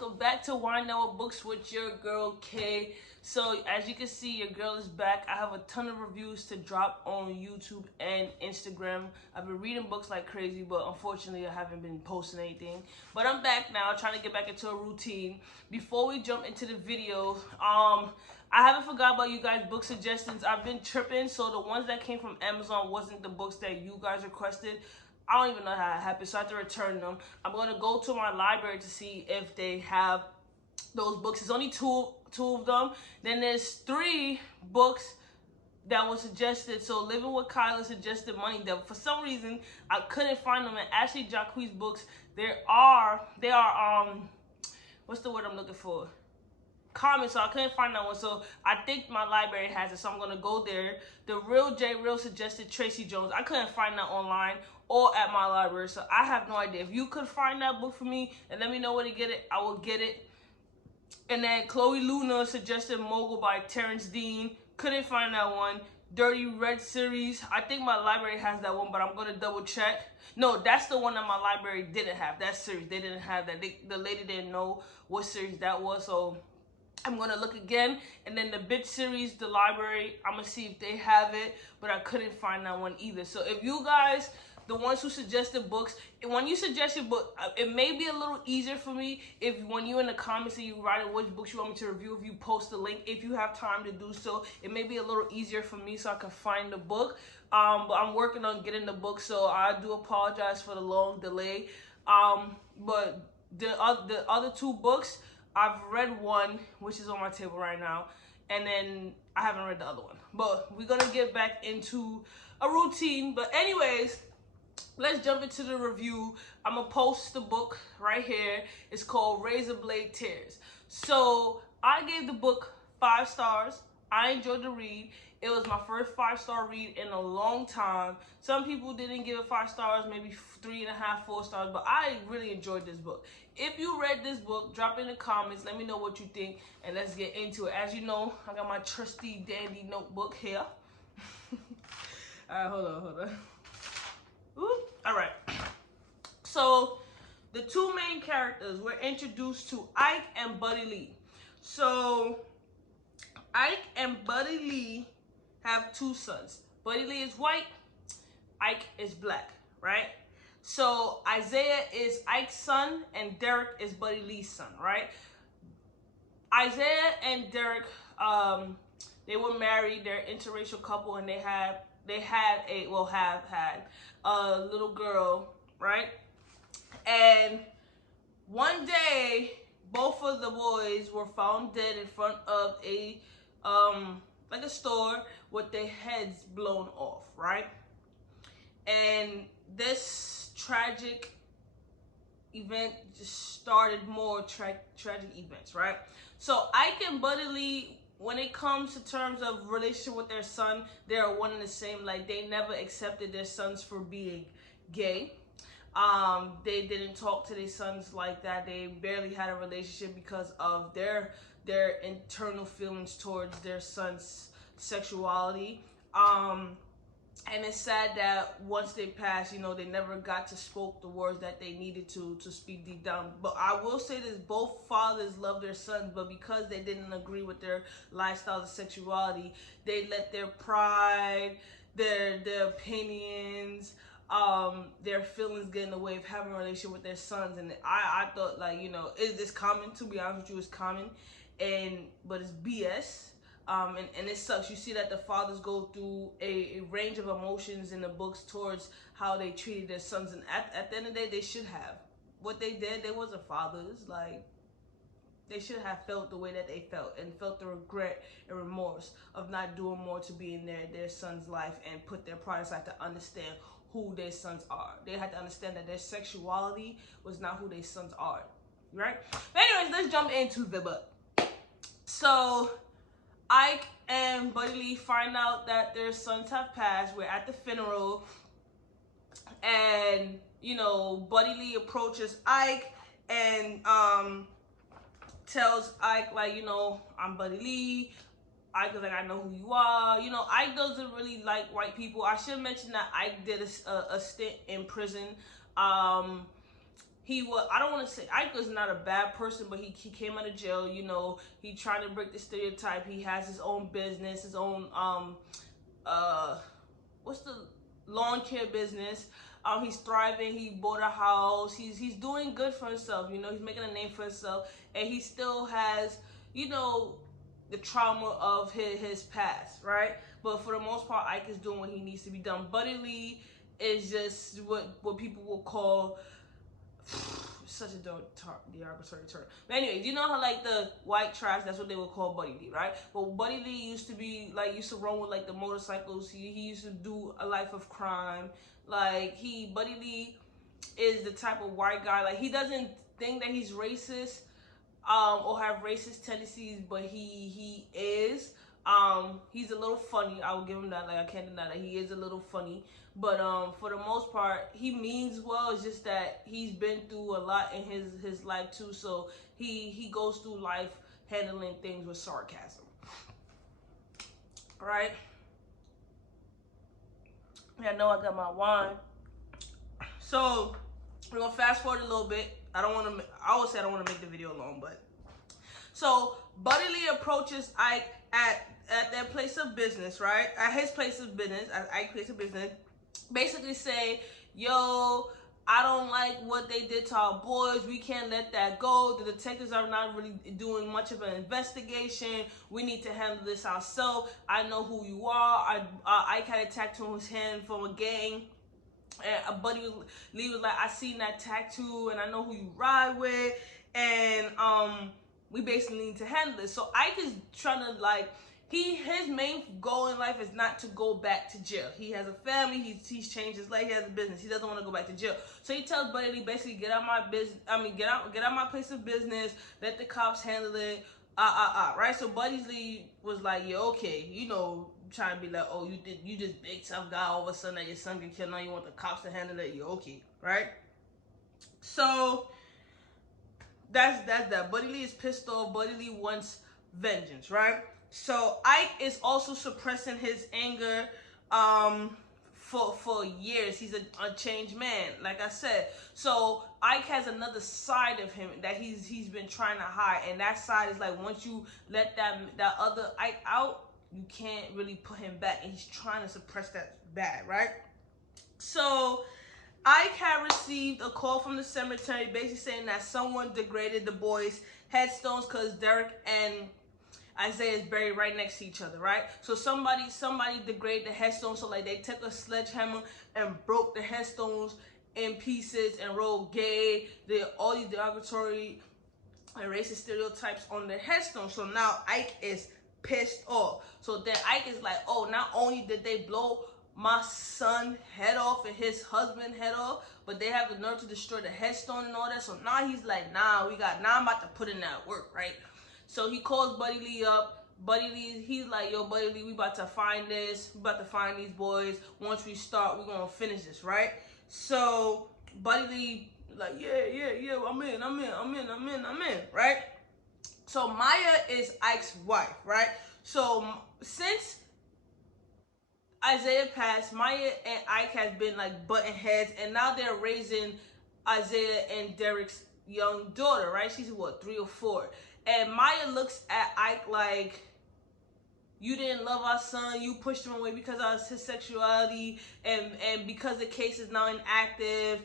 welcome back to Wine Hour Books with your girl Kay. So as you can see, your girl is back. I have a ton of reviews to drop on YouTube and Instagram. I've been reading books like crazy, but unfortunately I haven't been posting anything. But I'm back now, trying to get back into a routine. Before we jump into the video, I haven't forgot about you guys' book suggestions. I've been tripping, so the ones that came from Amazon wasn't the books that you guys requested. I don't even know how it happened, so I have to return them. I'm going to go to my library to see if they have those books. There's only two of them. Then there's 3 books that was suggested. So Living with Kyla suggested Money Devil. For some reason, I couldn't find them. And Ashley Jacquees' books, they are what's the word I'm looking for? Common, so I couldn't find that one. So I think my library has it, so I'm gonna go there. The Real J Real suggested Tracy Jones. I couldn't find that online or at my library, so I have no idea. If you could find that book for me and let me know where to get it, I will get it. And then Chloe Luna suggested Mogul by Terrence Dean. Couldn't find that one. Dirty Red series, I think my library has that one, but I'm gonna double check. No, that's the one that my library didn't have. That series, they didn't have that. The lady didn't know what series that was, so I'm gonna look again. And then the Bitch series, the library, I'm gonna see if they have it, but I couldn't find that one either. So if you guys, the ones who suggested books, when you suggest your book, it may be a little easier for me if when you in the comments and you write which books you want me to review, if you post the link, if you have time to do so, it may be a little easier for me so I can find the book. But I'm working on getting the book, so I do apologize for the long delay. But the other 2 books, I've read one, which is on my table right now, and then I haven't read the other one. But we're gonna get back into a routine. But anyways, let's jump into the review. I'm gonna post the book right here. It's called RazorBlade Tears. So I gave the book 5 stars. I enjoyed the read. It was my first 5-star read in a long time. Some people didn't give it 5 stars, maybe 3.5, 4 stars, but I really enjoyed this book. If you read this book, drop in the comments. Let me know what you think, and let's get into it. As you know, I got my trusty dandy notebook here. All right, hold on. Ooh, all right. So the 2 main characters, we're introduced to Ike and Buddy Lee. So Ike and Buddy Lee have 2 sons. Buddy Lee is white, Ike is black, right? So Isaiah is Ike's son and Derek is Buddy Lee's son, right? Isaiah and Derek, they were married, they're an interracial couple, and they have had a little girl, right? And one day, both of the boys were found dead in front of a like a store with their heads blown off, right? And this tragic event just started more tragic events, right? So Ike and Buddy Lee, when it comes to terms of relationship with their son, they are one and the same. Like, they never accepted their sons for being gay. They didn't talk to their sons like that. They barely had a relationship because of their internal feelings towards their son's sexuality. And it's sad that once they passed, you know, they never got to spoke the words that they needed to speak deep down. But I will say this, both fathers love their sons, but because they didn't agree with their lifestyle of sexuality, they let their pride, their opinions, their feelings get in the way of having a relationship with their sons. And I thought, like, you know, it's common, to be honest with you, it's common, but it's BS. And it sucks. You see that the fathers go through a range of emotions in the books towards how they treated their sons. And at the end of the day, they should have. What they did, they wasn't fathers. Like, they should have felt the way that they felt and felt the regret and remorse of not doing more to be in their son's life and put their pride aside to understand who their sons are. They had to understand that their sexuality was not who their sons are, right? But anyways, let's jump into the book. So Ike and Buddy Lee find out that their sons have passed. We're at the funeral, and you know, Buddy Lee approaches Ike and tells Ike, like, you know, I'm Buddy Lee. Ike is like, I know who you are. You know, Ike doesn't really like white people. I should mention that Ike did a stint in prison. he was, I don't want to say Ike was not a bad person, but he came out of jail. You know, he trying to break the stereotype. He has his own business, his own what's the lawn care business. He's thriving. He bought a house. He's doing good for himself. You know, he's making a name for himself, and he still has, you know, the trauma of his past, right? But for the most part, Ike is doing what he needs to be done. Buddy Lee is just what people will call such a derogatory term. But anyways, you know how like the white trash, that's what they would call Buddy Lee, right? But Buddy Lee used to run with like the motorcycles. He used to do a life of crime. Like Buddy Lee is the type of white guy, like he doesn't think that he's racist or have racist tendencies, but he is. He's a little funny. I will give him that. Like I can't deny that he is a little funny. But for the most part, he means well. It's just that he's been through a lot in his life too. So he goes through life handling things with sarcasm. All right. Yeah, I know I got my wine. So we're gonna fast forward a little bit. I always say I don't want to make the video long, but so Buddy Lee approaches Ike at their place of business, right? At his place of business, at Ike's place of business, basically say, yo, I don't like what they did to our boys. We can't let that go. The detectives are not really doing much of an investigation. We need to handle this ourselves. I know who you are. Ike had a tattoo on his hand from a gang. And Buddy Lee was like, I seen that tattoo and I know who you ride with. And we basically need to handle this. So Ike is trying to like, his main goal in life is not to go back to jail. He has a family. He's changed his life. He has a business. He doesn't want to go back to jail. So he tells Buddy Lee basically get out my business. Get out my place of business. Let the cops handle it. Right. So Buddy Lee was like, yeah, okay, you know, trying to be like, oh, you just big tough guy. All of a sudden that your son get killed. Now you want the cops to handle it. You're okay, right? So that's that. Buddy Lee is pissed off. Buddy Lee wants vengeance, right? So Ike is also suppressing his anger for years. He's a changed man, like I said. So Ike has another side of him that he's been trying to hide, and that side is like once you let that other Ike out, you can't really put him back, and he's trying to suppress that bad, right? So Ike had received a call from the cemetery basically saying that someone degraded the boys' headstones because Derek and Isaiah is buried right next to each other, right? So somebody degraded the headstones. So like they took a sledgehammer and broke the headstones in pieces and wrote gay, all these derogatory and racist stereotypes on their headstones. So now Ike is pissed off. So then Ike is like, oh, not only did they blow my son head off and his husband head off, but they have the nerve to destroy the headstone and all that. So now he's like, now I'm about to put in that work, right? So he calls Buddy Lee up. Buddy Lee, he's like, yo, Buddy Lee, we about to find this. We about to find these boys. Once we start, we're going to finish this, right? So Buddy Lee, like, yeah, I'm in, right? So Maya is Ike's wife, right? So since Isaiah passed, Maya and Ike has been like butting heads, and now they're raising Isaiah and Derek's young daughter, right? She's what, 3 or 4. And Maya looks at Ike like, you didn't love our son, you pushed him away because of his sexuality, and because the case is now inactive,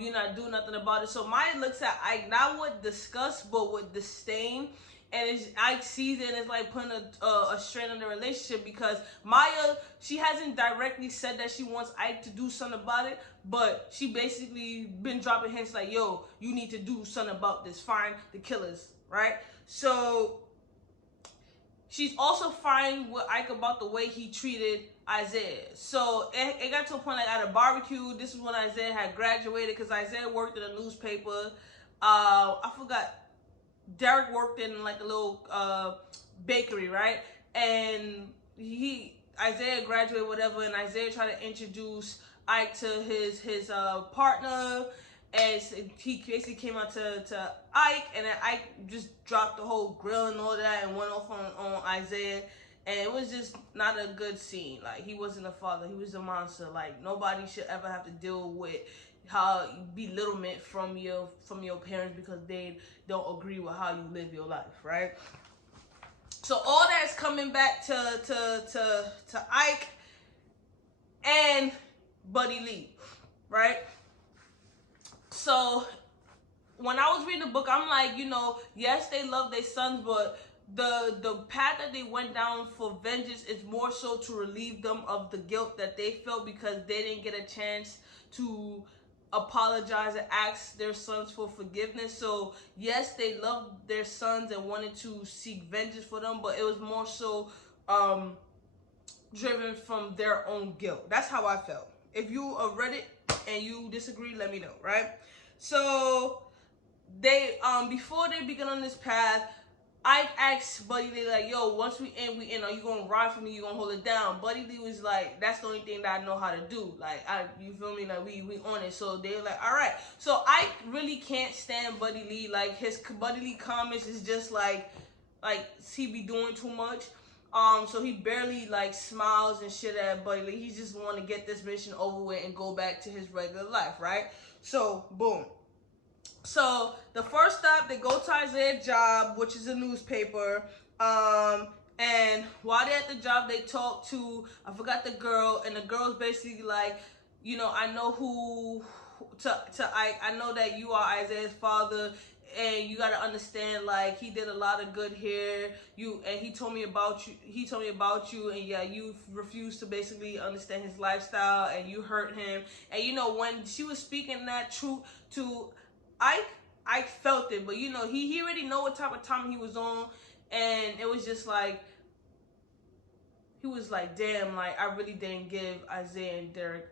you're not doing nothing about it. So Maya looks at Ike not with disgust, but with disdain. And Ike sees it and it's like putting a strain on the relationship, because Maya, she hasn't directly said that she wants Ike to do something about it, but she basically been dropping hints like, yo, you need to do something about this. Find the killers, right? So she's also fine with Ike about the way he treated Isaiah. So it got to a point like at a barbecue. This is when Isaiah had graduated, because Isaiah worked in a newspaper. I forgot. Derek worked in like a little bakery, right? And Isaiah graduated, whatever, and Isaiah tried to introduce Ike to his partner, and he basically came out to Ike, and then Ike just dropped the whole grill and all that and went off on Isaiah, and it was just not a good scene. Like, he wasn't a father, he was a monster. Like, nobody should ever have to deal with how belittlement from your parents because they don't agree with how you live your life, right? So all that's coming back to Ike and Buddy Lee, right? So when I was reading the book, I'm like, you know, yes, they love their sons, but the path that they went down for vengeance is more so to relieve them of the guilt that they felt because they didn't get a chance to apologize and ask their sons for forgiveness. So yes, they loved their sons and wanted to seek vengeance for them, but it was more so driven from their own guilt. That's how I felt. If you read it and you disagree, let me know, right? So they before they begin on this path, I asked Buddy Lee, like, yo, once we in, are you gonna ride for me, you gonna hold it down? Buddy Lee was like, that's the only thing that I know how to do. Like, you feel me? Like, we on it. So they were like, all right. So I really can't stand Buddy Lee. Like, his Buddy Lee comments is just like he be doing too much. So he barely like smiles and shit at Buddy Lee. He just want to get this mission over with and go back to his regular life, right? So boom. So the first stop, they go to Isaiah's job, which is a newspaper. And while they're at the job, they talk to, I forgot the girl, and the girl's basically like, you know, I know who to Ike. I know that you are Isaiah's father, and you gotta understand, like, he did a lot of good here. He told me about you. He told me about you, and yeah, you refused to basically understand his lifestyle, and you hurt him. And you know, when she was speaking that truth to Ike felt it, but you know, he already know what type of time he was on, and it was just like, he was like, damn, like, I really didn't give Isaiah and Derek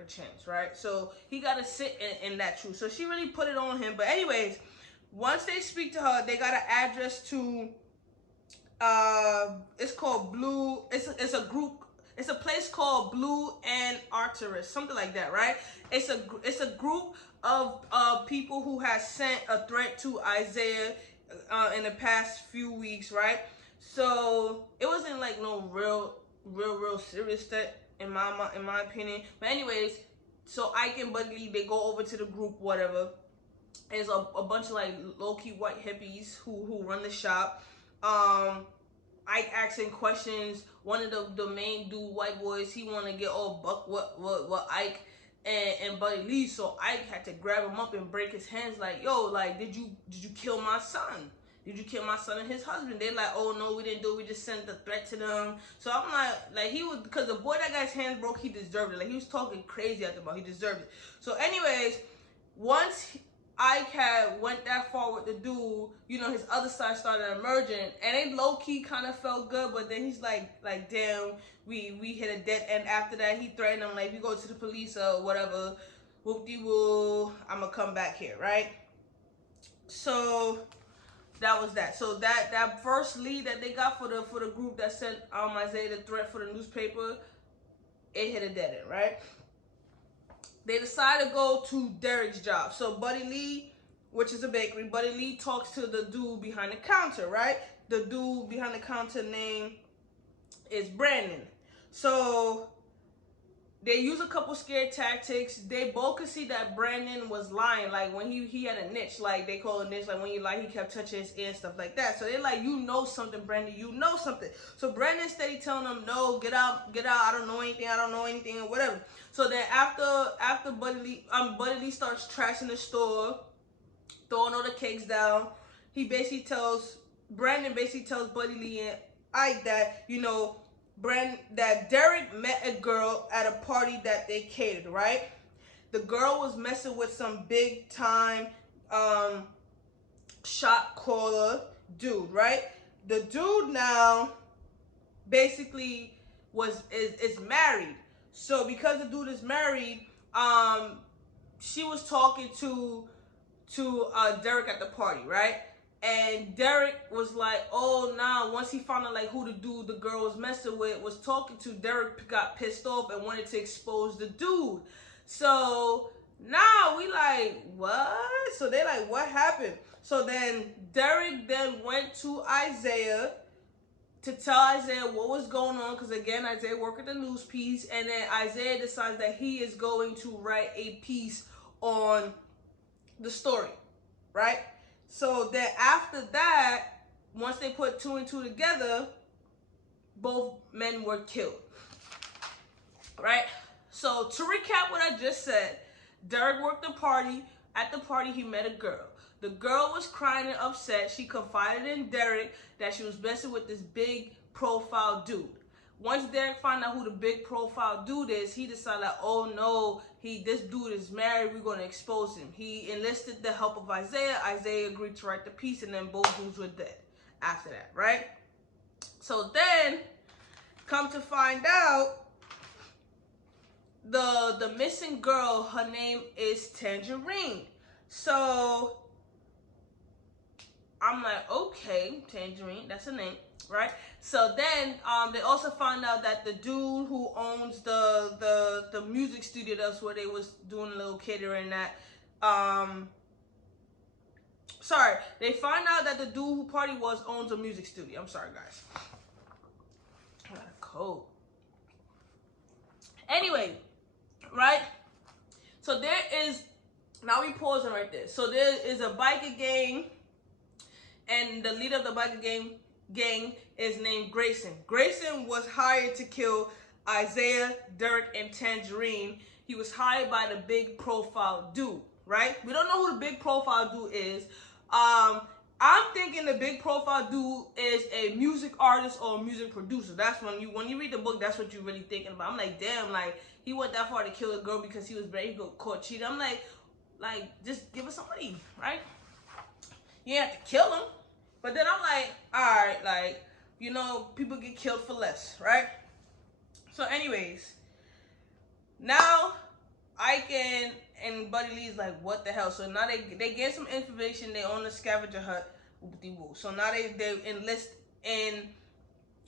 a chance, right? So he got to sit in that truth. So she really put it on him. But anyways, once they speak to her, they got an address to, it's called Blue, it's a group, it's a place called Blue and Arcturus, something like that, right? It's a group of people who has sent a threat to Isaiah in the past few weeks, right? So it wasn't like no real serious threat in my opinion. But anyways, so Ike and Buddy Lee, they go over to the group, whatever. There's a bunch of like low-key white hippies who run the shop. Ike asking questions. One of the main dude white boys, he want to get all buck what Ike and Buddy Lee. So Ike had to grab him up and break his hands, like, yo, like, did you kill my son? Did you kill my son and his husband? They're like, oh no, we didn't do it. We just sent the threat to them. So I'm like he was, because the boy that got his hands broke, he deserved it. Like, he was talking crazy at the about, he deserved it. So anyways, once Ike had went that far with the dude, you know, his other side started emerging, and they low key kind of felt good. But then he's like damn, we hit a dead end. After that, he threatened them, like, if you go to the police or whatever, whoop-de-woo, I'm gonna come back here, right? So that was that. So that first lead that they got for the group that sent Isaiah the threat for the newspaper, it hit a dead end, right? They decided to go to Derek's job. So Buddy Lee, which is a bakery, Buddy Lee talks to the dude behind the counter, right? The dude behind the counter name is Brandon. So they use a couple scare tactics. They both could see that Brandon was lying. Like, when he had a niche, like they call it a niche, like when you lie, he kept touching his ear and stuff like that. So they're like, you know something, Brandon, you know something. So Brandon steady telling them, no, get out, I don't know anything, or whatever. So then after Buddy Lee starts trashing the store, throwing all the cakes down, Brandon basically tells Buddy Lee and Ike that, you know, that Derek met a girl at a party that they catered, right? The girl was messing with some big time shot caller dude, right? The dude now basically is married. So because the dude is married, she was talking to Derek at the party, right? And Derek was like, oh, nah, once he found out, like, who the dude the girl was messing with was talking to, Derek got pissed off and wanted to expose the dude. So now we like, what? So they like, what happened? So then Derek then went to Isaiah to tell Isaiah what was going on, because again, Isaiah worked at the news piece, and then Isaiah decides that he is going to write a piece on the story, right? So then after that, once they put 2 and 2 together, both men were killed, right? So to recap what I just said, Derek worked a party. At the party, he met a girl. The girl was crying and upset. She confided in Derek that she was messing with this big profile dude. Once Derek found out who the big profile dude is, he decided, like, oh no, this dude is married, we're going to expose him. He enlisted the help of Isaiah. Isaiah agreed to write the piece, and then both dudes were dead after that, right? So then, come to find out, the missing girl, her name is Tangerine. So I'm like, okay, Tangerine, that's her name, right? So then they also found out that the dude who owns the music studio, that's where they was doing a little catering at, sorry, they find out that the dude who party was owns a music studio. I'm sorry, guys. I got a cold. Anyway, right? So there is, now we pausing right there. So there is a biker gang, and the leader of the biker gang is named Grayson. Grayson was hired to kill Isaiah, Derek, and Tangerine. He was hired by the big profile dude, right? We don't know who the big profile dude is. I'm thinking the big profile dude is a music artist or a music producer. That's when you read the book, that's what you're really thinking about. I'm like, damn, like, he went that far to kill a girl because he was ready to go caught cheating. I'm like, just give us some money, right? You have to kill him. But then I'm like, all right, like, you know, people get killed for less, right? So anyways, now Ike and Buddy Lee's like, what the hell? So now they get some information. They own a scavenger hut. So now they enlist in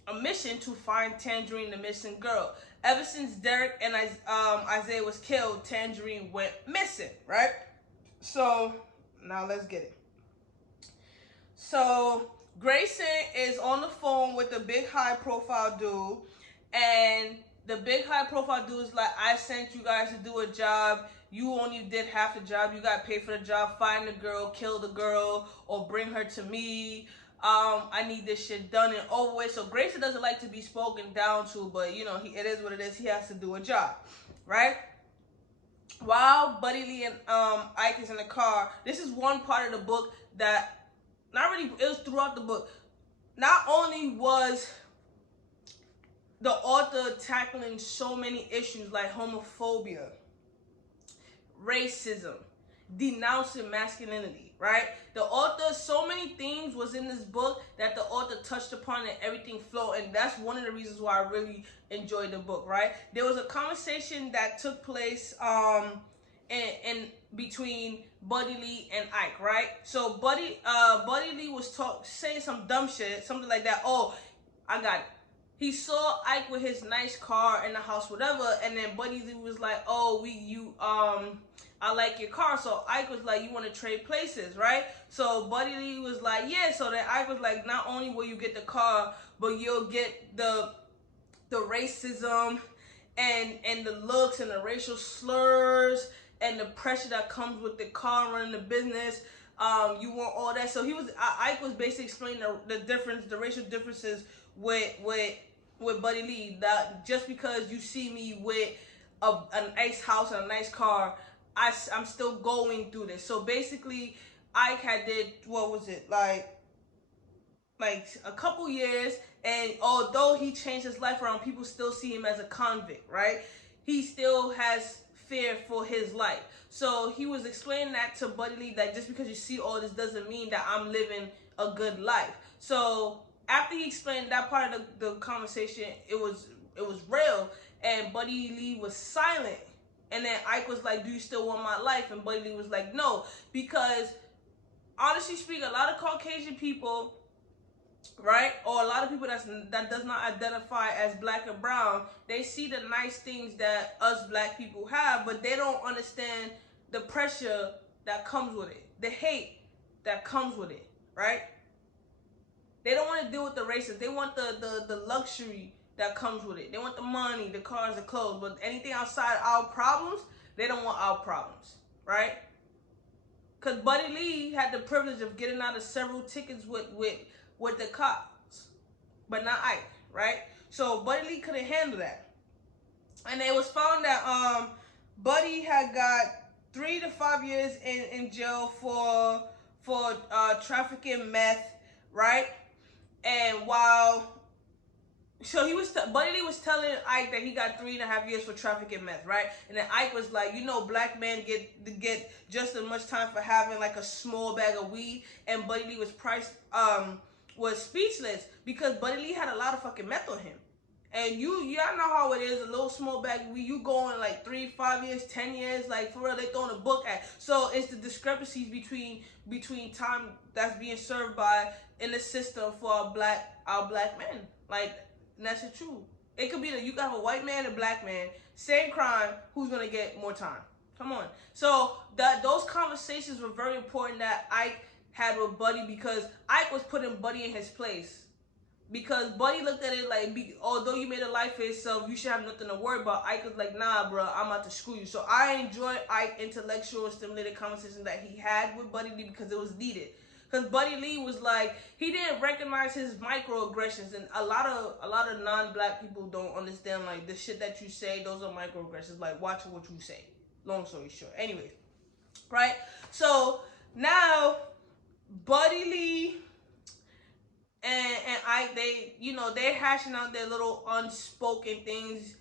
a mission to find Tangerine, the missing girl. Ever since Derek and Isaiah was killed, Tangerine went missing, right? So now let's get it. So Grayson is on the phone with the big high-profile dude, and the big high-profile dude is like, I sent you guys to do a job. You only did half the job. You got paid for the job. Find the girl, kill the girl, or bring her to me. I need this shit done and over with. So Grayson doesn't like to be spoken down to, but you know, it is what it is. He has to do a job, right? While Buddy Lee and Ike is in the car, this is one part of the book that, not really, it was throughout the book. Not only was the author tackling so many issues like homophobia, racism, denouncing masculinity, right? The author, so many things was in this book that the author touched upon and everything flowed, and that's one of the reasons why I really enjoyed the book, right? There was a conversation that took place in between Buddy Lee and Ike, right? So Buddy Lee was saying some dumb shit, something like that. Oh, I got it. He saw Ike with his nice car in the house, whatever, and then Buddy Lee was like, oh, I like your car. So Ike was like, you want to trade places, right? So Buddy Lee was like, yeah. So then Ike was like, not only will you get the car, but you'll get the racism and the looks and the racial slurs and the pressure that comes with the car running the business. You want all that. So Ike was basically explaining the racial differences with Buddy Lee. That just because you see me with a nice house and a nice car, I'm still going through this. So basically, Ike had did, what was it, like a couple years, and although he changed his life around, people still see him as a convict, right? He still has fear for his life. So he was explaining that to Buddy Lee, that just because you see all this doesn't mean that I'm living a good life. So after he explained that part of the conversation, it was real, and Buddy Lee was silent. And then Ike was like, do you still want my life? And Buddy Lee was like, no, because honestly speaking, a lot of Caucasian people, right, or a lot of people that does not identify as black and brown, they see the nice things that us black people have, but they don't understand the pressure that comes with it, the hate that comes with it, right? They don't want to deal with the racism. They want the luxury that comes with it. They want the money, the cars, the clothes, but anything outside our problems, they don't want our problems, right? Because Buddy Lee had the privilege of getting out of several tickets with the cops, but not Ike, right? So Buddy Lee couldn't handle that. And it was found that Buddy had got 3 to 5 years in jail for trafficking meth, right? And Buddy Lee was telling Ike that he got 3.5 years for trafficking meth, right? And then Ike was like, black men get just as much time for having like a small bag of weed. And Buddy Lee was speechless because Buddy Lee had a lot of fucking meth on him. And y'all know how it is, a little small bag of weed, you going like 3, 5 years, 10 years, like for real, they throwing a book at. So it's the discrepancies between time that's being served in the system for our black men. Like, that's the truth. It could be that you can have a white man and a black man, same crime, who's gonna get more time? Come on. So those conversations were very important that Ike had with Buddy, because Ike was putting Buddy in his place. Because Buddy looked at it like, although you made a life for yourself, you should have nothing to worry about. Ike was like, nah, bro, I'm about to screw you. So I enjoyed Ike's intellectual, stimulated conversation that he had with Buddy Lee because it was needed. Because Buddy Lee was like, he didn't recognize his microaggressions, and a lot of non-black people don't understand, like, the shit that you say, those are microaggressions. Like, watch what you say. Long story short. Anyways, right? So now Buddy Lee and Ike, they're hashing out their little unspoken things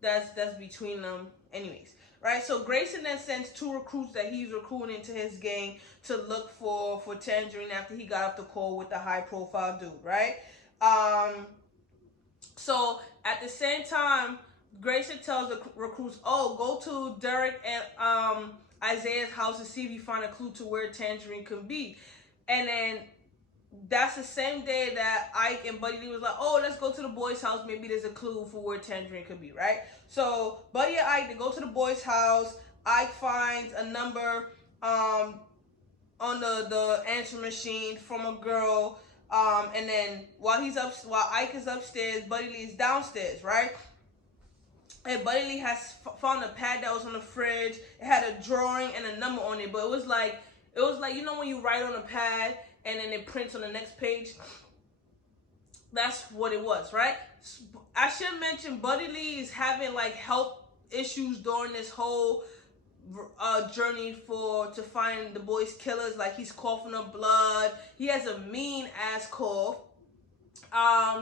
that's between them. Anyways, right? So Grayson then sends 2 recruits that he's recruiting into his gang to look for Tangerine after he got off the call with the high-profile dude, right? So at the same time, Grayson tells the recruits, go to Derek and Isaiah's house to see if you find a clue to where Tangerine could be. And then that's the same day that Ike and Buddy Lee was like, let's go to the boys' house. Maybe there's a clue for where Tangerine could be, right? So Buddy and Ike, they go to the boys' house. Ike finds a number on the answer machine from a girl. And then while Ike is upstairs, Buddy Lee is downstairs, right? And Buddy Lee has found a pad that was on the fridge. It had a drawing and a number on it, but it was like when you write on a pad and then it prints on the next page. That's what it was, right? I should mention Buddy Lee is having like health issues during this whole journey to find the boys' killers. Like, he's coughing up blood. He has a mean ass cough.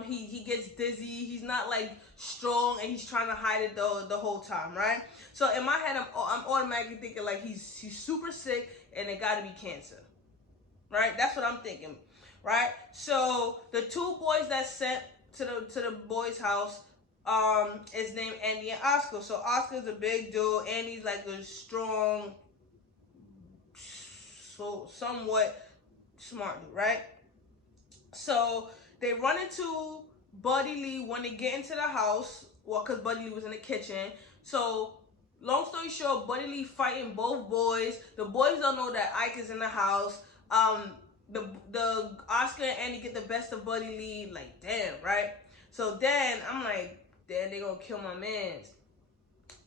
He gets dizzy. He's not like strong, and he's trying to hide it the whole time, right? So in my head, I'm automatically thinking like he's super sick and it got to be cancer. Right? That's what I'm thinking, right? So the 2 boys that sent to the boys' house is named Andy and Oscar. So Oscar's a big dude. Andy's like a strong, somewhat smart dude, right? So they run into Buddy Lee when they get into the house. Well, because Buddy Lee was in the kitchen. So long story short, Buddy Lee fighting both boys. The boys don't know that Ike is in the house. The Oscar and Andy get the best of Buddy Lee, like, damn, right? So then I'm like, damn, they gonna kill my mans.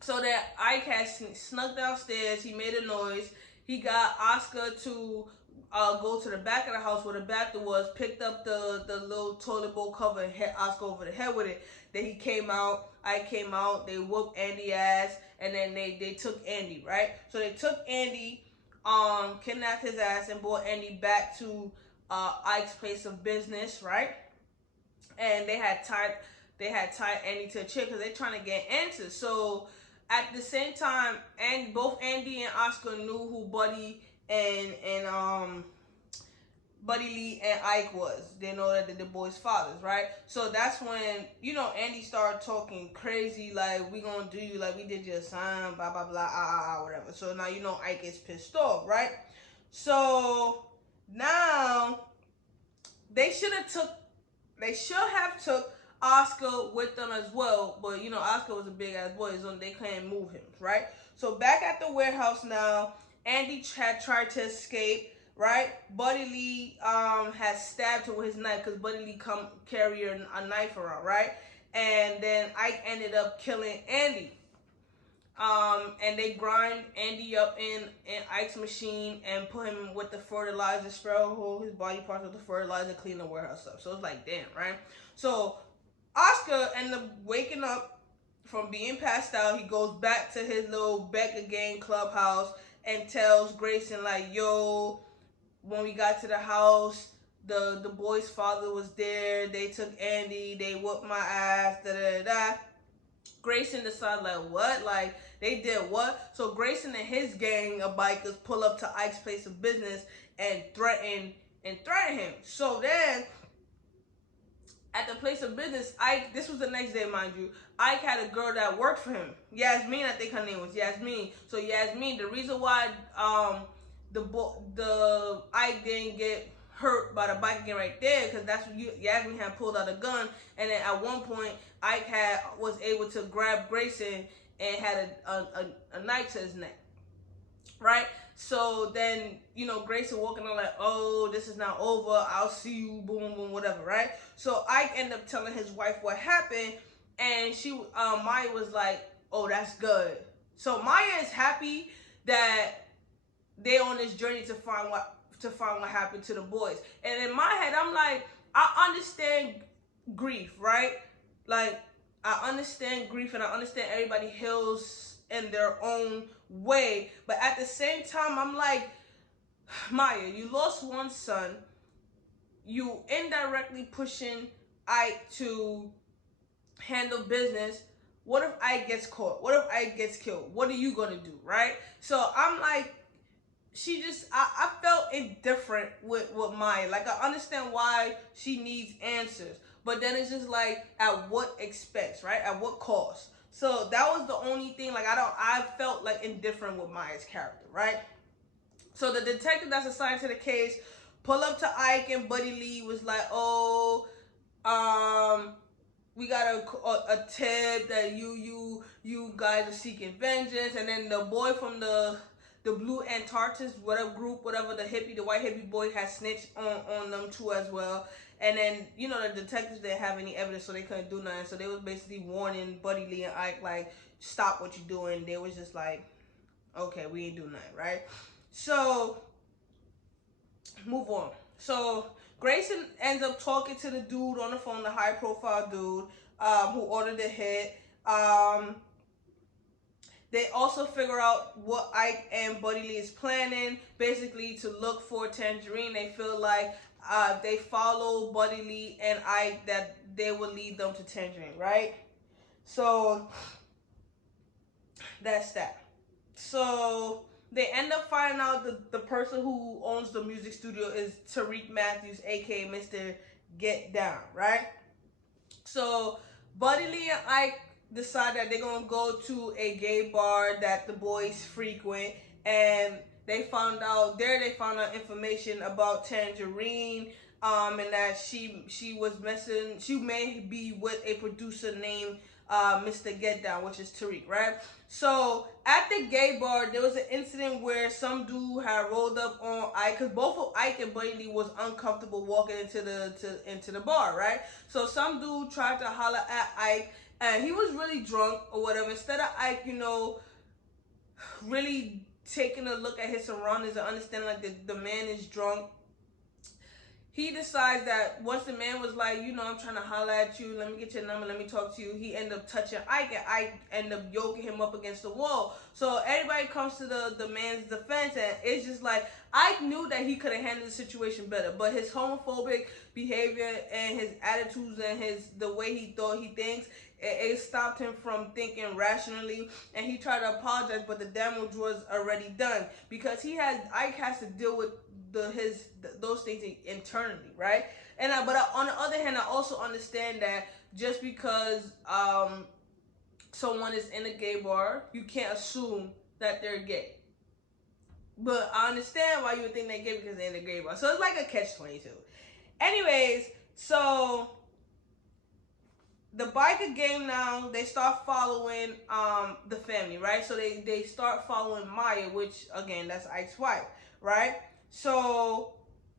So that Ike has snuck downstairs. He made a noise. He got Oscar to go to the back of the house where the bathroom was, picked up the little toilet bowl cover and hit Oscar over the head with it. Then he came out, Ike came out, they whooped Andy's ass, and then they took Andy, right? So they took Andy, kidnapped his ass, and brought Andy back to Ike's place of business, right? And they had tied Andy to a chair because they're trying to get answers. So at the same time, both Andy and Oscar knew who Buddy Lee and Ike was. They know that they're the boys' fathers, right? So that's when, Andy started talking crazy, like, we gonna do you like we did your son, blah, blah, blah, whatever. So now, Ike is pissed off, right? So now they should have took Oscar with them as well, but Oscar was a big ass boy, so they couldn't move him, right? So back at the warehouse now, Andy had tried to escape, right? Buddy Lee has stabbed her with his knife because Buddy Lee carry a knife around, right? And then Ike ended up killing Andy. And they grind Andy up in Ike's machine and put him with the fertilizer, spray his body parts with the fertilizer, clean the warehouse up. So it's like, damn, right? So Oscar ended up waking up from being passed out. He goes back to his little Becca gang clubhouse and tells Grayson, like, yo, when we got to the house, the boy's father was there. They took Andy. They whooped my ass. Da da da. Grayson decided, like, what? Like, they did what? So Grayson and his gang of bikers pull up to Ike's place of business and threaten him. So then, at the place of business, Ike, this was the next day, mind you, Ike had a girl that worked for him. Yasmin, I think her name was Yasmin. So Yasmin, the reason why the Ike didn't get hurt by the bike again right there, because that's when Yasmin had pulled out a gun, and then at one point Ike was able to grab Grayson and had a knife to his neck, right? So then, you know, Grayson walking on like, oh, this is not over, I'll see you, boom, boom, whatever, right? So Ike ended up telling his wife what happened, and Maya was like, oh, that's good. So Maya is happy that they're on this journey to find what happened to the boys. And in my head, I'm like, I understand grief, right? Like, I understand grief, and I understand everybody heals in their own way. But at the same time, I'm like, Maya, you lost one son. You indirectly pushing Ike to handle business. What if Ike gets caught? What if Ike gets killed? What are you gonna do, right? So I'm like, I felt indifferent with Maya. Like, I understand why she needs answers, but then it's just like, at what expense, right? At what cost? So that was the only thing. Like, I felt like indifferent with Maya's character, right? So the detective that's assigned to the case pull up to Ike, and Buddy Lee was like, oh, we got a tip that you guys are seeking vengeance. And then the boy from the Blue Antarctic, whatever group, whatever, the white hippie boy had snitched on them too as well. And then, you know, the detectives didn't have any evidence, so they couldn't do nothing. So they was basically warning Buddy Lee and Ike, like, stop what you're doing. They was just like, okay, we ain't do nothing, right? So, move on. So, Grayson ends up talking to the dude on the phone, the high-profile dude, who ordered the hit. They also figure out what Ike and Buddy Lee is planning, basically to look for Tangerine. They feel like they follow Buddy Lee and Ike, that they will lead them to Tangerine, right? So that's that. So they end up finding out the person who owns the music studio is Tariq Matthews, aka Mr. Get Down, right? So Buddy Lee and Ike decide that they're gonna go to a gay bar that the boys frequent, and they found out information about Tangerine, and that she was messing, she may be with a producer named Mr. Get Down, which is Tariq, right? So at the gay bar, there was an incident where some dude had rolled up on Ike, because both of Ike and Buddy Lee was uncomfortable walking into the bar, right? So some dude tried to holler at Ike, and he was really drunk or whatever. Instead of Ike, you know, really taking a look at his surroundings and understanding like the man is drunk, he decides that once the man was like, you know, I'm trying to holler at you, let me get your number, let me talk to you, he ended up touching Ike, and Ike ended up yoking him up against the wall. So everybody comes to the man's defense, and it's just like, Ike knew that he could have handled the situation better, but his homophobic behavior and his attitudes and the way he thought he thinks, it stopped him from thinking rationally, and he tried to apologize, but the damage was already done, because Ike has to deal with those things internally, right? But on the other hand, I also understand that just because someone is in a gay bar, you can't assume that they're gay. But I understand why you would think they're gay, because they're in a gay bar. So it's like a catch-22. Anyways, so the biker gang now, they start following the family, right? So they start following Maya, which, again, that's Ike's wife, right? So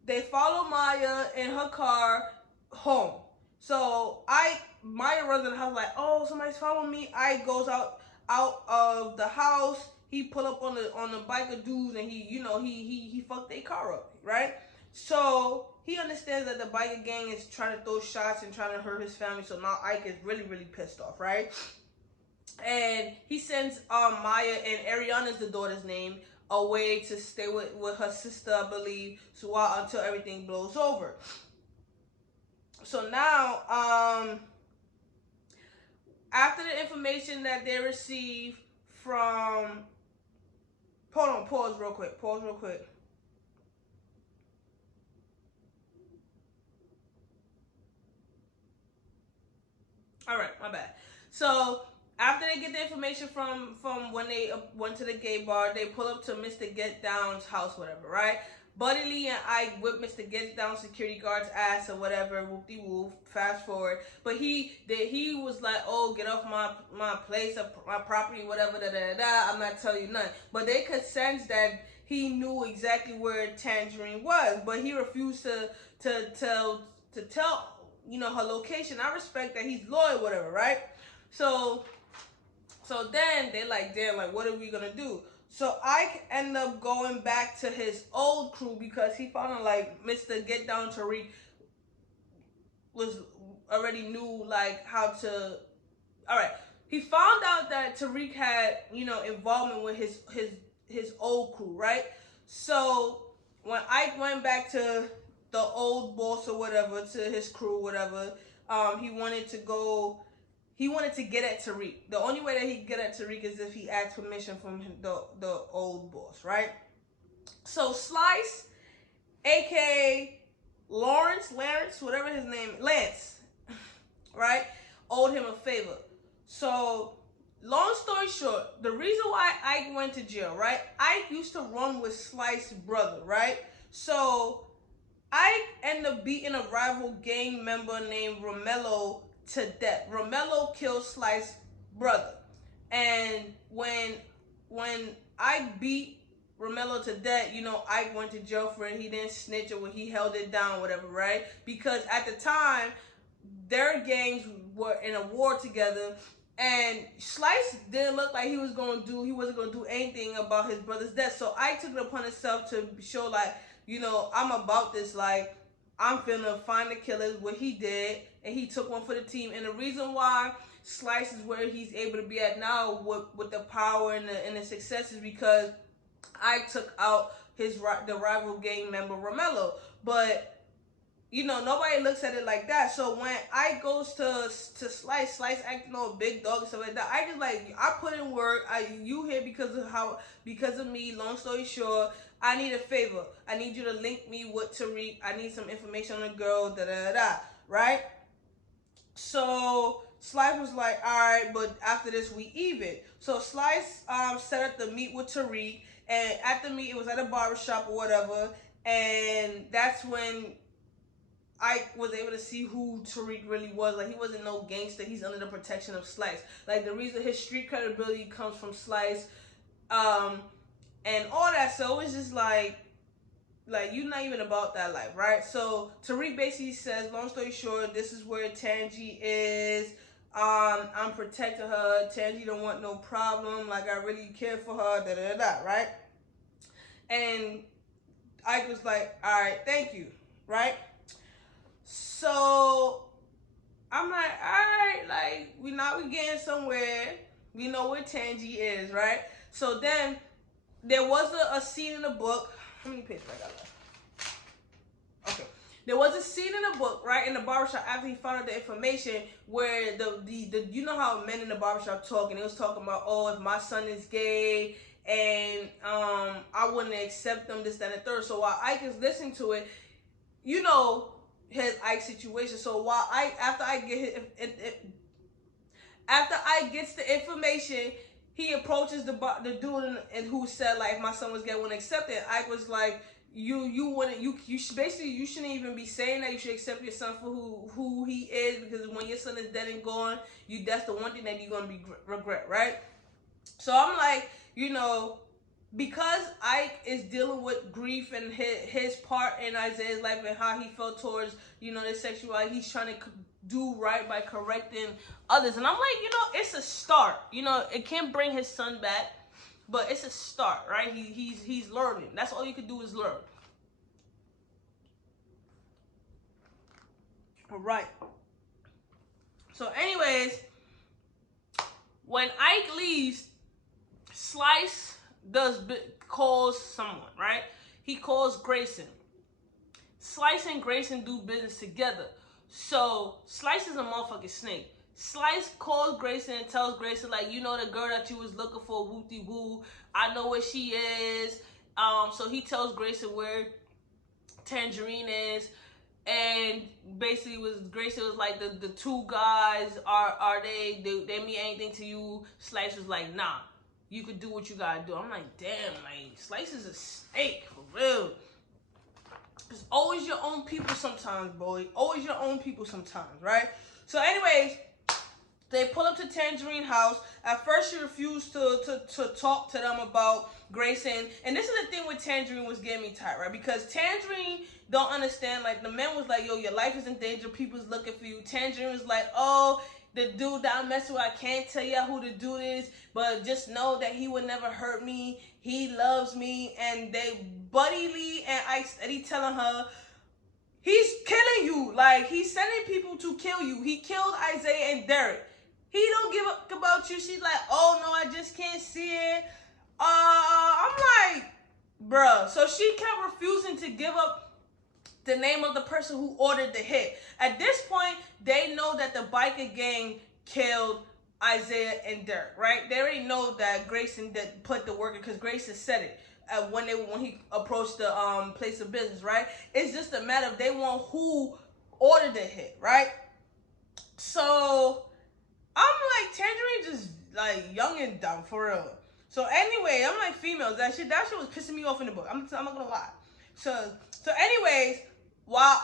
they follow Maya in her car home. So Maya runs in the house like, oh, somebody's following me. Ike goes out out of the house. He pull up on the biker dudes, and he fucked their car up, right? So he understands that the biker gang is trying to throw shots and trying to hurt his family. So now Ike is really, really pissed off, right? And he sends Maya, and Ariana's the daughter's name, away to stay with her sister, I believe, so until everything blows over. So now, after the information that they receive from, pause real quick. All right, my bad. So after they get the information from when they went to the gay bar, they pull up to Mr. Get Down's house, whatever, right? Buddy Lee and Ike whip Mr. Get Down security guard's ass or whatever, whoop-de-whoop, fast forward. But he was like, oh, get off my place, my property, whatever, da-da-da-da, I'm not telling you nothing. But they could sense that he knew exactly where Tangerine was, but he refused to tell, her location. I respect that he's loyal, whatever, right? So then they like, damn, like, what are we gonna do? So Ike ended up going back to his old crew because he found out, like, Mr. Get Down Tariq was already knew, like, how to... All right. He found out that Tariq had, involvement with his old crew, right? So when Ike went back to the old boss or whatever, to his crew, whatever, he wanted to get at Tariq. The only way that he could get at Tariq is if he asked permission from the old boss, right? So Slice, a.k.a. Lance, whatever his name, Lance, right, owed him a favor. So long story short, the reason why Ike went to jail, right? Ike used to run with Slice's brother, right? So Ike ended up beating a rival gang member named Romello to death. Romello killed Slice's brother. And when Ike beat Romello to death, Ike went to jail for it. He didn't snitch or he held it down, whatever, right? Because at the time, their gangs were in a war together, and Slice didn't look like he wasn't gonna do anything about his brother's death. So Ike took it upon himself to show, like, I'm about this, like, I'm finna find the killers, what he did, and he took one for the team. And the reason why Slice is where he's able to be at now with the power and the success is because I took out the rival gang member Romello. But nobody looks at it like that. So when I goes to Slice acting all big dog and stuff like that, I just like, I put in work. You here because of me. Long story short, I need a favor. I need you to link me with Tariq. I need some information on the girl, da-da-da-da, right? So Slice was like, all right, but after this, we even. So Slice set up the meet with Tariq, and at the meet, it was at a barbershop or whatever, and that's when I was able to see who Tariq really was. Like, he wasn't no gangster. He's under the protection of Slice. Like, the reason his street credibility comes from Slice, and all that. So it's just like you're not even about that life, right? So Tariq basically says, long story short, this is where Tangi is. I'm protecting her. Tangi don't want no problem. Like, I really care for her, da-da-da-da, right? And Ike was like, all right, thank you, right? So I'm like, all right, like, we getting somewhere. We know where Tangi is, right? So then there was a scene in the book. How many pages I got left? Okay. There was a scene in the book, right, in the barbershop after he found out the information where the you know how men in the barbershop talk, and they was talking about, oh, if my son is gay and I wouldn't accept them, this, that, and the third. So while Ike is listening to it, his Ike situation. So while after Ike gets the information, he approaches the dude and who said, like, if my son was gay, I wouldn't accept it. Ike was like, you shouldn't even be saying that. You should accept your son for who he is, because when your son is dead and gone, that's the one thing that you're gonna be regret, right? So I'm like, because Ike is dealing with grief and his part in Isaiah's life and how he felt towards, his sexuality, he's trying to do right by correcting others. And I'm like, you know, it's a start. You know, it can't bring his son back, but it's a start, right? He's learning. That's all you can do is learn. All right. So, anyways, when Ike leaves, Slice calls someone, right? He calls Grayson. Slice and Grayson do business together. So Slice is a motherfucking snake. Slice calls Grayson and tells Grayson, like, you know the girl that you was looking for, woo-de-woo, I know where she is. So he tells Grayson where Tangerine is, and basically Grayson was like, the two guys, are they mean anything to you? Slice was like, nah, you could do what you gotta do. I'm like, damn, like, Slice is a snake, for real. It's always your own people sometimes, boy. Always your own people sometimes, right? So anyways, they pull up to Tangerine house. At first, she refused to talk to them about Grayson. And this is the thing with Tangerine was getting me tight, right? Because Tangerine don't understand. Like, the man was like, yo, your life is in danger. People's looking for you. Tangerine was like, oh, the dude that I'm messing with, I can't tell you who the dude is, but just know that he would never hurt me. He loves me. And they, Buddy Lee and Ike steady telling her, he's killing you. Like, he's sending people to kill you. He killed Isaiah and Derek. He don't give a about you. She's like, oh, no, I just can't see it. I'm like, bruh. So she kept refusing to give up the name of the person who ordered the hit. At this point, they know that the biker gang killed Isaiah and Derek, right? They already know that Grayson put the work in, because Grayson said it when he approached the place of business, right? It's just a matter of they want who ordered the hit, right? So I'm like, Tangerine just like young and dumb, for real. So anyway, I'm like, females, that shit was pissing me off in the book. I'm not gonna lie. So anyways, while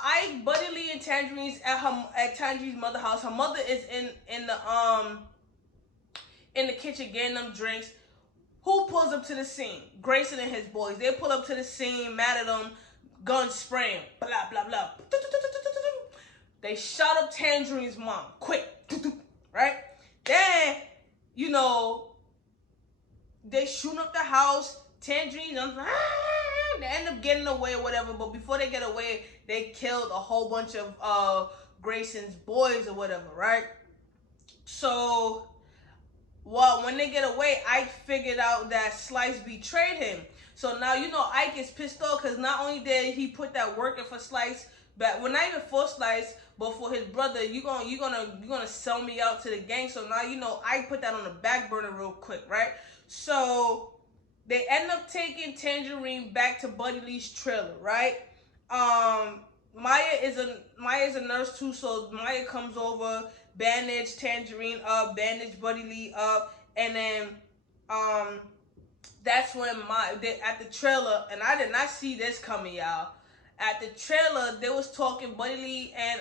Buddy Lee and Tangerine's at Tangerine's mother house, her mother is in the kitchen getting them drinks. Who pulls up to the scene? Grayson and his boys. They pull up to the scene, mad at them, guns spraying, blah blah blah. They shot up Tangerine's mom, quick, right? Then, you know, they shoot up the house. Tangerine, they end up getting away or whatever, but before they get away, they killed a whole bunch of Grayson's boys or whatever, right? So, well, when they get away, Ike figured out that Slice betrayed him. So now, you know, Ike is pissed off because not only did he put that work in for Slice, but well, not even for Slice, but for his brother, you're gonna sell me out to the gang. So now, you know, Ike put that on the back burner real quick, right? So they end up taking Tangerine back to Buddy Lee's trailer, right? Maya is a nurse too, so Maya comes over, bandage Tangerine up, bandage Buddy Lee up, and then that's when at the trailer, and I did not see this coming, y'all. At the trailer, they was talking, Buddy Lee and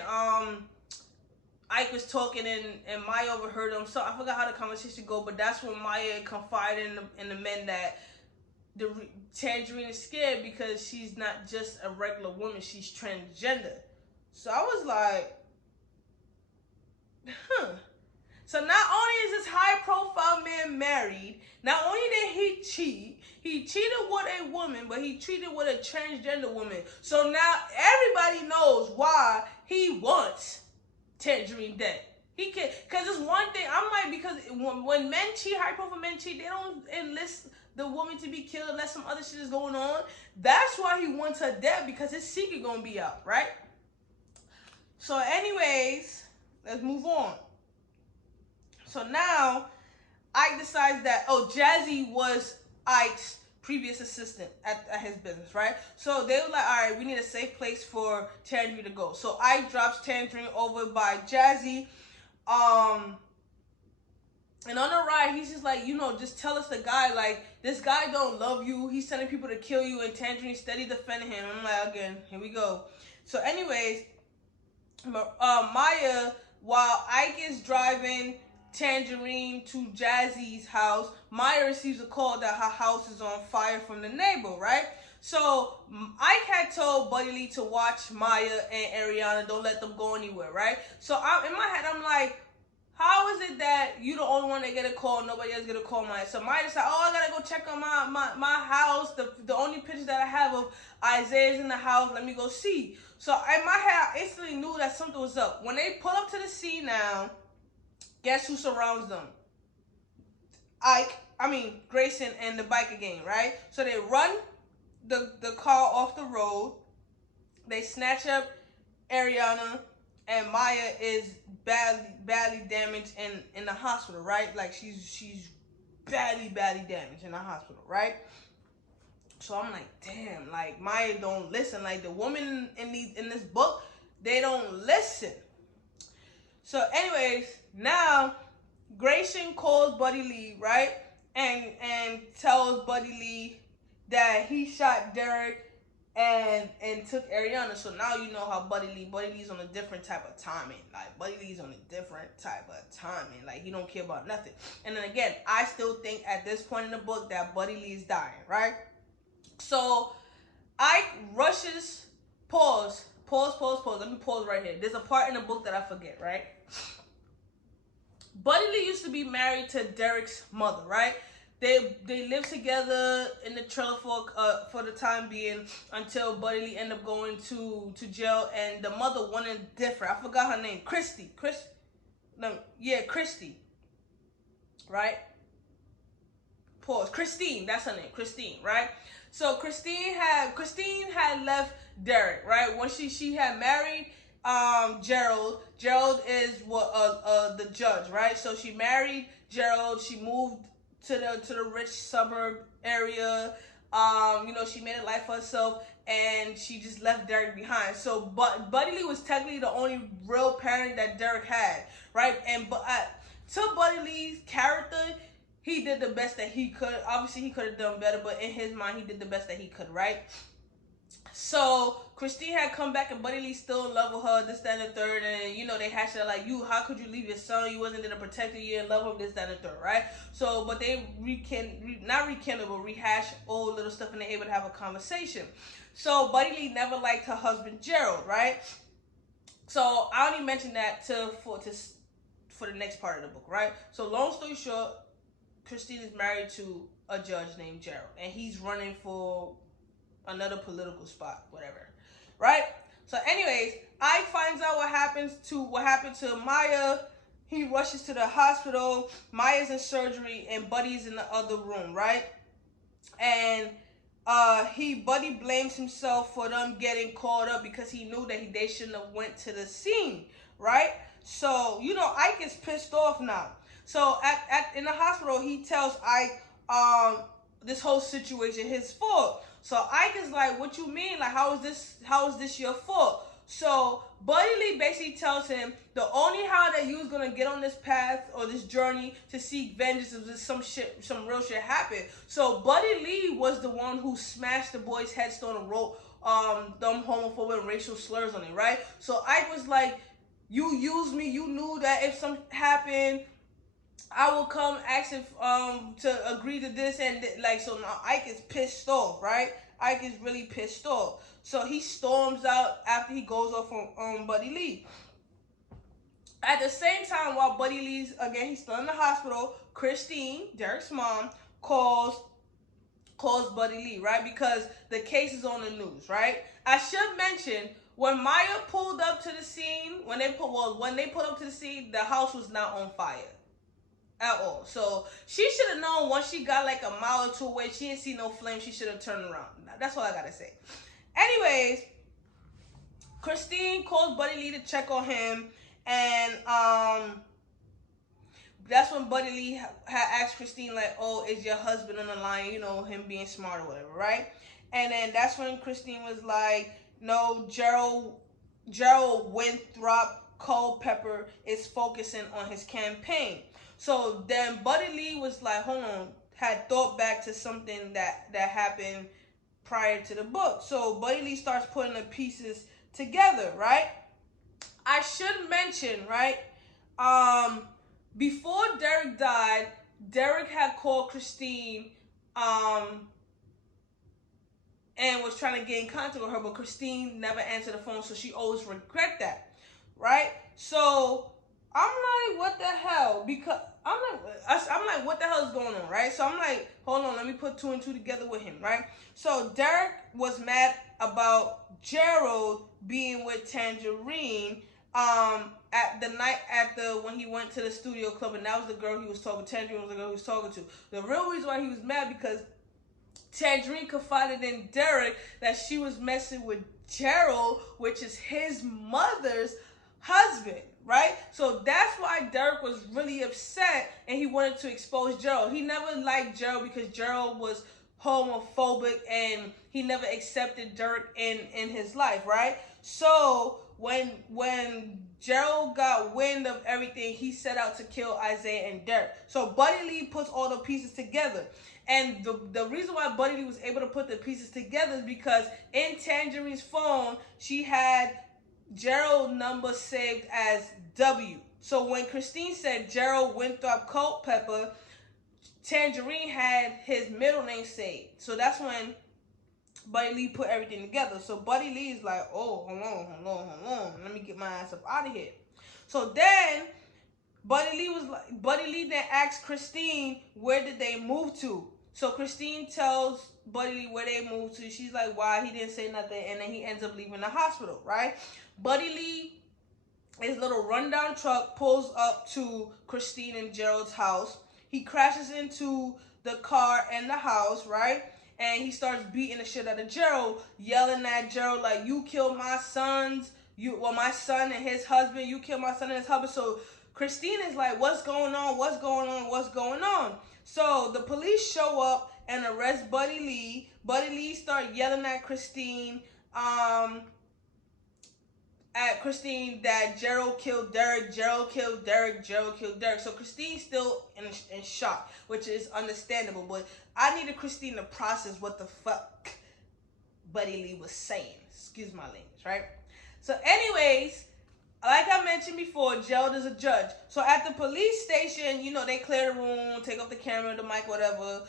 Ike was talking, and Maya overheard them. So I forgot how the conversation go, but that's when Maya confided in the men that Tangerine is scared because she's not just a regular woman, she's transgender. So I was like, huh. So not only is this high-profile man married, not only did he cheated with a woman, but he cheated with a transgender woman. So now everybody knows why he wants Tangerine dead. He can, because it's one thing, I'm like, because when men cheat, high-profile men cheat, they don't enlist the woman to be killed unless some other shit is going on. That's why he wants her dead, because his secret gonna be out, right? So anyways, let's move on. So now, Ike decides that, Jazzy was Ike's previous assistant at his business, right? So they were like, all right, we need a safe place for Tangerine to go. So Ike drops Tangerine over by Jazzy. And on the ride, he's just like, you know, just tell us the guy, like, this guy don't love you. He's sending people to kill you, and Tangerine steady defending him. I'm like, again, here we go. So anyways, Maya, while Ike is driving Tangerine to Jazzy's house, Maya receives a call that her house is on fire from the neighbor, right? So Ike had told Buddy Lee to watch Maya and Ariana, don't let them go anywhere, right? So in my head, I'm like, how is it that you the only one that get a call, nobody else get a call, Maya? So Maya said, oh, I gotta go check on my house. The only picture that I have of Isaiah's in the house, let me go see. So in my head, I instantly knew that something was up. When they pull up to the scene now, guess who surrounds them? Grayson and the biker gang, right? So they run the car off the road. They snatch up Ariana, and Maya is badly damaged in the hospital, right? Like she's badly damaged in the hospital, right? So I'm like, damn, like Maya don't listen. Like the women in this book, they don't listen. So anyways, now Grayson calls Buddy Lee, right? And tells Buddy Lee that he shot Derek and took Ariana. So now you know how Buddy Lee's on a different type of timing. Like Buddy Lee's on a different type of timing. Like he don't care about nothing. And then again, I still think at this point in the book that Buddy Lee's dying, right? So Ike rushes, pause. Let me pause right here. There's a part in the book that I forget, right? Buddy Lee used to be married to Derek's mother, right? They lived together in the trailer for the time being until Buddy Lee ended up going to jail, and the mother wanted different. I forgot her name. Christy, right? Pause. Christine, that's her name. Christine, right? So Christine had left Derek, right? When she had married Gerald. Gerald is the judge, right? So she married Gerald. She moved to the rich suburb area. She made a life for herself, and she just left Derek behind. So Buddy Lee was technically the only real parent that Derek had, right? And to Buddy Lee's character, he did the best that he could. Obviously, he could have done better, but in his mind, he did the best that he could, right? So Christine had come back, and Buddy Lee still in love with her, this, that, and the third, and they hashed it like, how could you leave your son? You wasn't there to protect him, you in love with him, this, that, and the third, right? So, but they rehash old little stuff, and they're able to have a conversation. So Buddy Lee never liked her husband Gerald, right? So I only mentioned that for the next part of the book, right? So long story short, Christine is married to a judge named Gerald, and he's running for another political spot, whatever, right? So anyways, Ike finds out what happened to Maya. He rushes to the hospital. Maya's in surgery, and Buddy's in the other room, right? And Buddy blames himself for them getting caught up because he knew that they shouldn't have went to the scene, right? So Ike is pissed off now. So in the hospital, he tells Ike this whole situation his fault. So Ike is like, what you mean? Like, how is this your fault? So Buddy Lee basically tells him the only how that you was gonna get on this path or this journey to seek vengeance is if some real shit happened. So Buddy Lee was the one who smashed the boy's headstone and wrote them homophobic and racial slurs on it, right? So Ike was like, you used me, you knew that if something happened, I will come ask if to agree to this, and so now Ike is pissed off, right? Ike is really pissed off. So he storms out after he goes off on Buddy Lee. At the same time, while Buddy Lee's he's still in the hospital, Christine, Derek's mom, calls Buddy Lee, right? Because the case is on the news, right? I should mention, when Maya pulled up to the scene, when they pulled up to the scene, the house was not on fire at all. So she should have known once she got like a mile or two away, she didn't see no flame, she should have turned around. That's all I gotta say. Anyways, Christine calls Buddy Lee to check on him, and that's when Buddy Lee had asked Christine, like, oh, is your husband on the line? Him being smart or whatever, right? And then that's when Christine was like, no, Gerald Winthrop Culpepper is focusing on his campaign. So then Buddy Lee was like, hold on, had thought back to something that happened prior to the book. So Buddy Lee starts putting the pieces together, right? I should mention, right, before Derek died, Derek had called Christine and was trying to get in contact with her, but Christine never answered the phone, so she always regret that, right? So I'm like, what the hell? Because I'm like, what the hell is going on, right? So I'm like, hold on, let me put two and two together with him, right? So Derek was mad about Gerald being with Tangerine at the night when he went to the studio club, and that was the girl he was talking to. Tangerine was the girl he was talking to. The real reason why he was mad because Tangerine confided in Derek that she was messing with Gerald, which is his mother's husband, right? So that's why Derek was really upset and he wanted to expose Gerald. He never liked Gerald because Gerald was homophobic and he never accepted Derek in his life, right? So when Gerald got wind of everything, he set out to kill Isaiah and Derek. So Buddy Lee puts all the pieces together. And the reason why Buddy Lee was able to put the pieces together is because in Tangerine's phone, she had Gerald's number saved as W. So when Christine said Gerald Winthrop Culpepper, Tangerine had his middle name saved. So that's when Buddy Lee put everything together. So Buddy Lee is like, oh, hold on. Let me get my ass up out of here. So then Buddy Lee then asked Christine, where did they move to? So Christine tells Buddy Lee where they moved to. She's like, why? He didn't say nothing. And then he ends up leaving the hospital, right? Buddy Lee, his little rundown truck pulls up to Christine and Gerald's house. He crashes into the car and the house, right? And he starts beating the shit out of Gerald, yelling at Gerald like, you killed my sons. My son and his husband. You killed my son and his husband. So Christine is like, what's going on? What's going on? What's going on? So the police show up and arrest Buddy Lee. Buddy Lee start yelling at Christine, that Gerald killed Derek, Gerald killed Derek, Gerald killed Derek. So Christine's still in shock, which is understandable. But I needed Christine to process what the fuck Buddy Lee was saying. Excuse my language, right? So anyways, like I mentioned before, Gerald is a judge. So at the police station, they clear the room, take off the camera, the mic, whatever.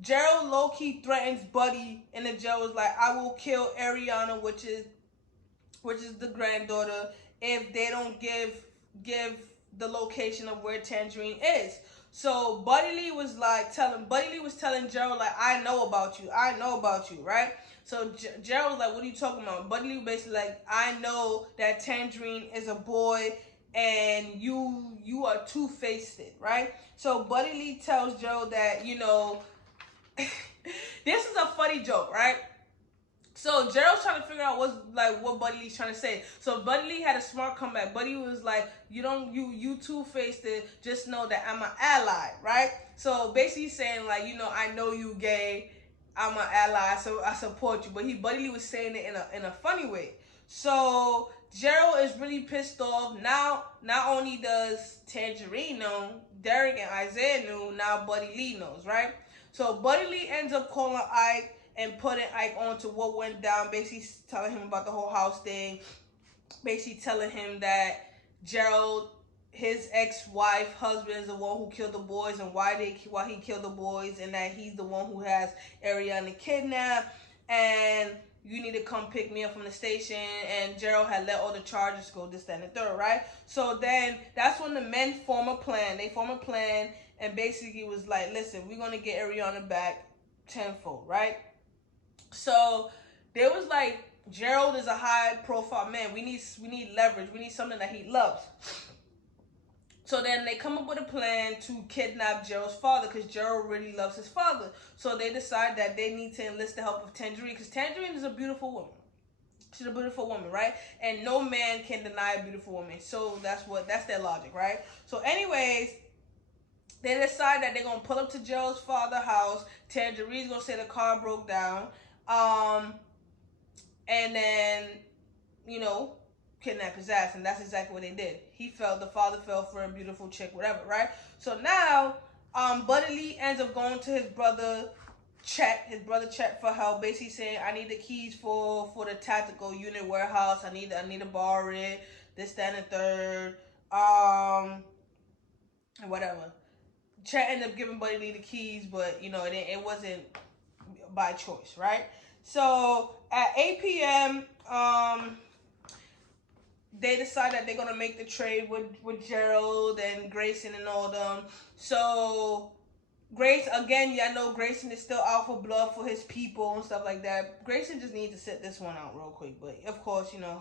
Gerald low-key threatens Buddy, and the judge was like, I will kill Ariana, which is the granddaughter, if they don't give the location of where Tangerine is. So Buddy Lee was telling Gerald like, I know about you, right? So Gerald was like, what are you talking about? Buddy Lee basically like, I know that Tangerine is a boy and you are two-faced, right? So Buddy Lee tells Gerald that, this is a funny joke, right? So Gerald's trying to figure out what Buddy Lee's trying to say. So Buddy Lee had a smart comeback. Buddy was like, you two-faced it, just know that I'm an ally, right? So basically saying like, I know you gay, I'm an ally, so I support you. But Buddy Lee was saying it in a funny way. So Gerald is really pissed off. Now, not only does Tangerine know, Derek and Isaiah knew, now Buddy Lee knows, right? So Buddy Lee ends up calling Ike and putting Ike on to what went down, basically telling him about the whole house thing, basically telling him that Gerald, his ex-wife, husband, is the one who killed the boys and why he killed the boys, and that he's the one who has Ariana kidnapped, and you need to come pick me up from the station. And Gerald had let all the charges go, this, that, and the third, right? So then that's when the men form a plan. They form a plan and basically was like, listen, we're going to get Ariana back tenfold, right? So there was like, Gerald is a high-profile man. We need leverage. We need something that he loves. So then they come up with a plan to kidnap Gerald's father because Gerald really loves his father. So they decide that they need to enlist the help of Tangerine because Tangerine is a beautiful woman. She's a beautiful woman, right? And no man can deny a beautiful woman. So that's their logic, right? So anyways, they decide that they're going to pull up to Gerald's father's house. Tangerine's going to say the car broke down. And then, kidnap his ass, and that's exactly what they did. The father fell for a beautiful chick, whatever, right? So now, Buddy Lee ends up going to his brother Chet for help, basically saying, I need the keys for the tactical unit warehouse. I need to borrow it, this, that, and the third, whatever. Chet ended up giving Buddy Lee the keys, but, it wasn't by choice, right? So at 8 p.m., they decide that they're gonna make the trade with Gerald and Grayson and all them. So Grace, again, y'all know Grayson is still out for blood for his people and stuff like that. Grayson just needs to sit this one out real quick, but of course, you know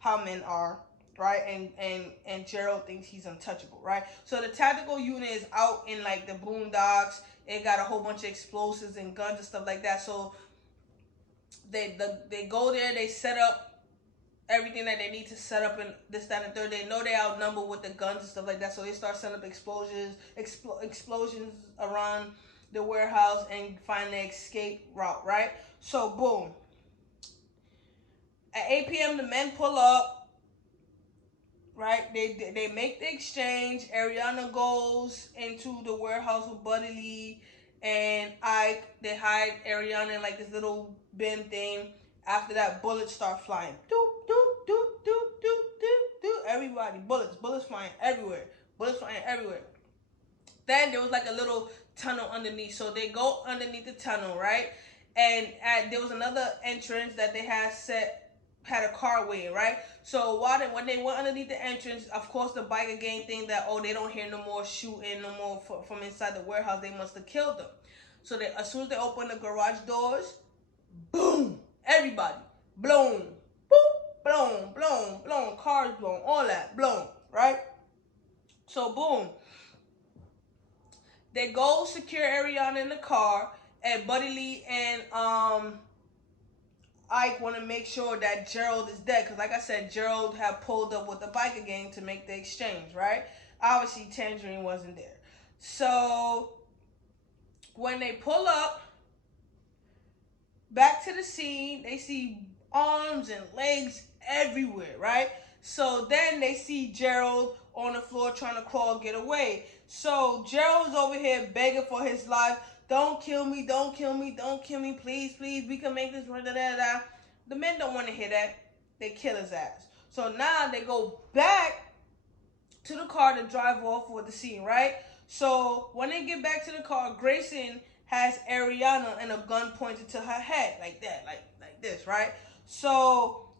how men are, right? And Gerald thinks he's untouchable, right? So the tactical unit is out in like the boondocks. It got a whole bunch of explosives and guns and stuff like that. So they go there, they set up everything that they need to set up in this, that, and third. They know they outnumbered with the guns and stuff like that, so they start setting up explosions around the warehouse and find the escape route, right? So boom. At 8 p.m. the men pull up, right? They make the exchange. Ariana goes into the warehouse with Buddy Lee and Ike. They hide Ariana in like this little bin thing. After that, bullets start flying. Doop, doop, doop, doop, doop, doop, doop. Everybody, bullets flying everywhere. Bullets flying everywhere. Then there was like a little tunnel underneath. So they go underneath the tunnel, right? And there was another entrance that they had a car waiting, right? So when they went underneath the entrance, of course the biker gang thing that, oh, they don't hear no more shooting, no more from inside the warehouse. They must have killed them. So as soon as they open the garage doors, boom, everybody, blown, boom, blown, cars blown, all that, blown, right? So boom, they go secure Ariana in the car, and Buddy Lee and Ike want to make sure that Gerald is dead, because like I said, Gerald had pulled up with the biker gang to make the exchange, right? Obviously, Tangerine wasn't there. So when they pull up back to the scene, they see arms and legs everywhere, right? So then they see Gerald on the floor trying to crawl, get away. So Gerald's over here begging for his life. Don't kill me, don't kill me, don't kill me, please, please, we can make this, da, da, da. The men don't want to hear that. They kill his ass. So now they go back to the car to drive off with the scene, right? So when they get back to the car, Grayson has Ariana and a gun pointed to her head, like that, like this, right? So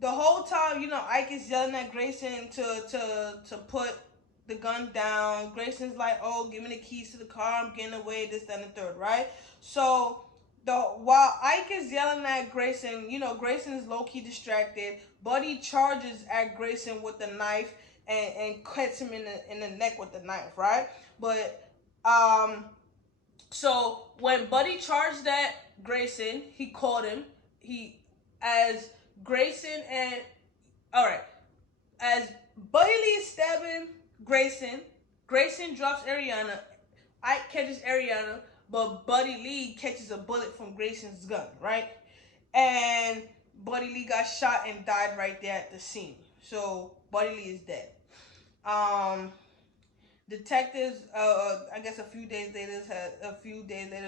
the whole time, you know, Ike is yelling at Grayson to put the gun down. Grayson's like, oh, give me the keys to the car, I'm getting away, this, that, and the third, right? So while Ike is yelling at Grayson, you know, Grayson is low-key distracted. Buddy charges at Grayson with the knife and cuts him in the neck with the knife, right? But so when Buddy charged at Grayson, he caught him. As Buddy Lee is stabbing Grayson drops Ariana. Ike catches Ariana, but Buddy Lee catches a bullet from Grayson's gun, right? And Buddy Lee got shot and died right there at the scene. So Buddy Lee is dead. Detectives, I guess a few days later,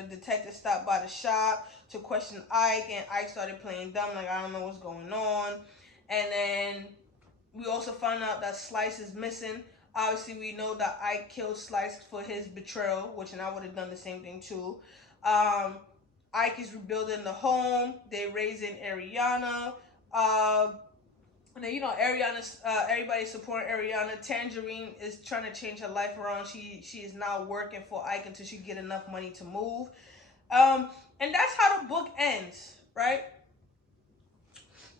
detectives stopped by the shop to question Ike, and Ike started playing dumb, like, I don't know what's going on. And then we also found out that Slice is missing. Obviously, we know that Ike killed Slice for his betrayal, which, and I would have done the same thing too. Ike is rebuilding the home. They're raising Ariana. And then, you know, everybody's supporting Ariana. Tangerine is trying to change her life around. She is now working for Ike until she get enough money to move. And that's how the book ends, right?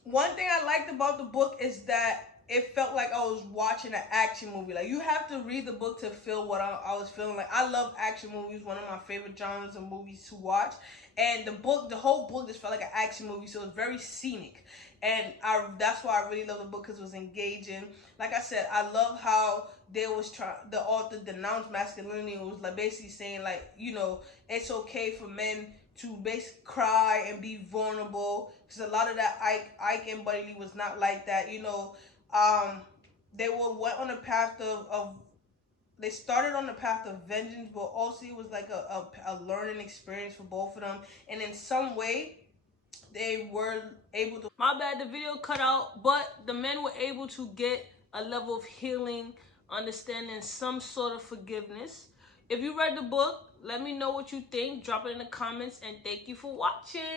One thing I liked about the book is that it felt like I was watching an action movie. Like, you have to read the book to feel what I was feeling. Like, I love action movies, one of my favorite genres of movies to watch. And the whole book just felt like an action movie, so it was very scenic. And that's why I really love the book, because it was engaging. Like I said, I love how the author denounced masculinity. It was like basically saying, like, you know, it's okay for men to basically cry and be vulnerable, because a lot of that Ike and Buddy Lee was not like that, you know. They went on a path they started on the path of vengeance, but also it was like a learning experience for both of them, and in some way they were able to, my bad, the video cut out, but the men were able to get a level of healing, understanding, some sort of forgiveness. If you read the book, let me know what you think, drop it in the comments, and thank you for watching.